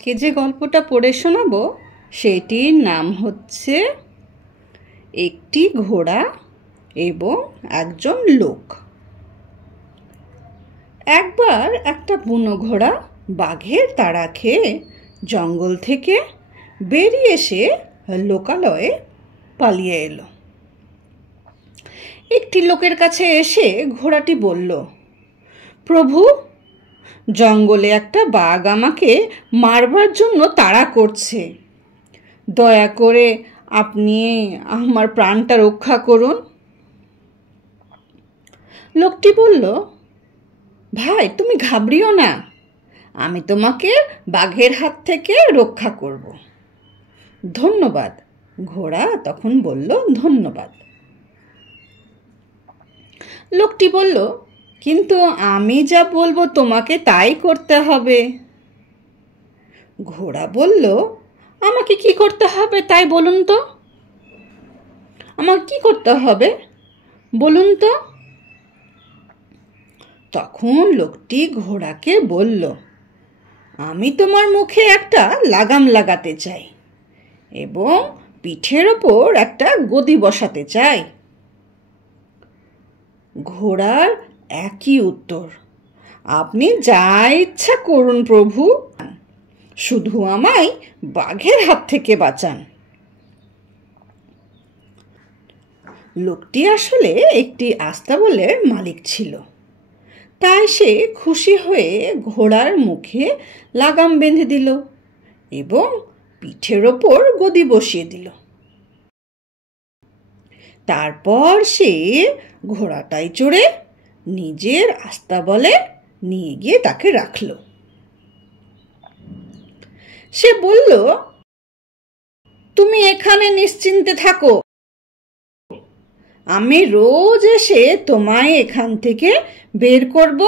কে যে গল্পটা পড়ে শোনাবো সেটির নাম হচ্ছে একটি ঘোড়া এবং একজন লোক। একবার একটা বুনো ঘোড়া বাঘের তাড়া খেয়ে জঙ্গল থেকে বেরিয়ে এসে লোকালয়ে পালিয়ে এলো। একটি লোকের কাছে এসে ঘোড়াটি বলল, প্রভু, জঙ্গলে একটা বাঘ আমাকে মারবার জন্য তাড়া করছে, দয়া করে আপনি আমার প্রাণটা রক্ষা করুন। লোকটি বলল, ভাই, তুমি ঘাবড়িও না, আমি তোমাকে বাঘের হাত থেকে রক্ষা করব। ধন্যবাদ। ঘোড়া তখন বলল, ধন্যবাদ। লোকটি বলল, কিন্তু আমি যা বলবো তোমাকে তাই করতে হবে। ঘোড়া বলল, আমাকে কি করতে হবে তাই বলুন তো, আমাকে কি করতে হবে বলুন তো। তখন লোকটি ঘোড়াকে বলল, আমি তোমার মুখে একটা লাগাম লাগাতে চাই এবং পিঠের ওপর একটা গদি বসাতে চাই। ঘোড়ার একই উত্তর, আপনি যা ইচ্ছা করুন প্রভু, শুধু আমায় বাঘের হাত থেকে বাঁচান। লোকটি আসলে একটি আস্তাবলের মালিক ছিল, তাই সে খুশি হয়ে ঘোড়ার মুখে লাগাম বেঁধে দিল এবং পিঠের ওপর গদি বসিয়ে দিল। তারপর সে ঘোড়াটায় চড়ে নিজের আস্তাবলে নিয়ে গিয়ে তাকে রাখল। সে বলল, তুমি এখানে নিশ্চিন্তে থাকো, আমি রোজ এসে তোমায় এখান থেকে বের করব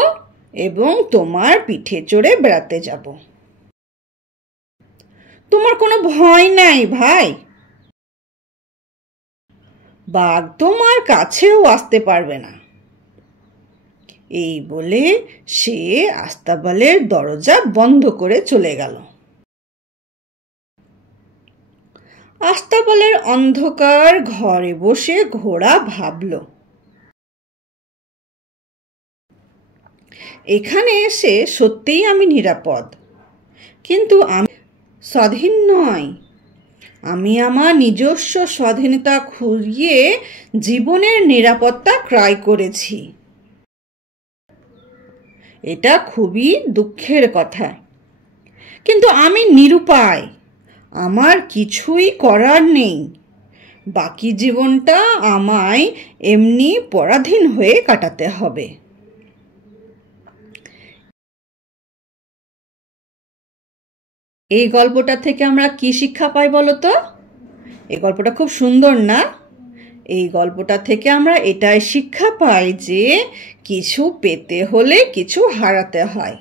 এবং তোমার পিঠে চড়ে বেড়াতে যাব। তোমার কোনো ভয় নাই ভাই, বাঘ তোমার কাছেও আসতে পারবে না। এই বলে সে আস্তাবলের দরজা বন্ধ করে চলে গেল। আস্তাবলের অন্ধকার ঘরে বসে ঘোড়া ভাবল, এখানে এসে সত্যিই আমি নিরাপদ, কিন্তু আমি স্বাধীন নই। আমি আমার নিজস্ব স্বাধীনতা খুঁজিয়ে জীবনের নিরাপত্তা ক্রয় করেছি। এটা খুবই দুঃখের কথা, কিন্তু আমি নিরুপায়, আমার কিছুই করার নেই। বাকি জীবনটা আমায় এমনি পরাধীন হয়ে কাটাতে হবে। এই গল্পটা থেকে আমরা কি শিক্ষা পাই বলো তো? এই গল্পটা খুব সুন্দর না? এই গল্পটা থেকে আমরা এটাই শিক্ষা পাই যে কিছু পেতে হলে কিছু হারাতে হয়।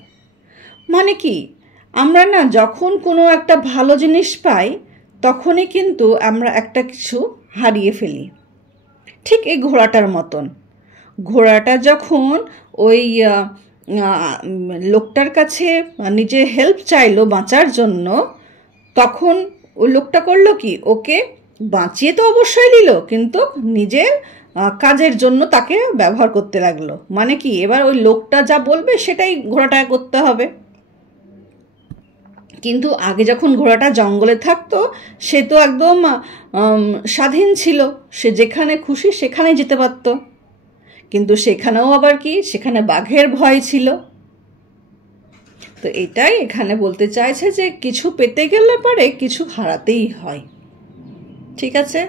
মানে কি, আমরা না যখন কোনো একটা ভালো জিনিস পাই তখনই কিন্তু আমরা একটা কিছু হারিয়ে ফেলি। ঠিক এই ঘোড়াটার মতন। ঘোড়াটা যখন ওই লোকটার কাছে নিজের হেল্প চাইলো বাঁচার জন্য, তখন ওই লোকটা করলো কি, ওকে বাঁচিয়ে তো অবশ্যই দিল, কিন্তু নিজের কাজের জন্য তাকে ব্যবহার করতে লাগলো। মানে কি, এবার ওই লোকটা যা বলবে সেটাই ঘোড়াটাকে করতে হবে। কিন্তু আগে যখন ঘোড়াটা জঙ্গলে থাকতো সে তো একদম স্বাধীন ছিল, সে যেখানে খুশি সেখানে যেতে পারত। কিন্তু সেখানেও আবার কি, সেখানে বাঘের ভয় ছিল। তো এটাই এখানে বলতে চাইছে যে কিছু পেতে গেলে পরে কিছু হারাতেই হয়। ঠিক আছে।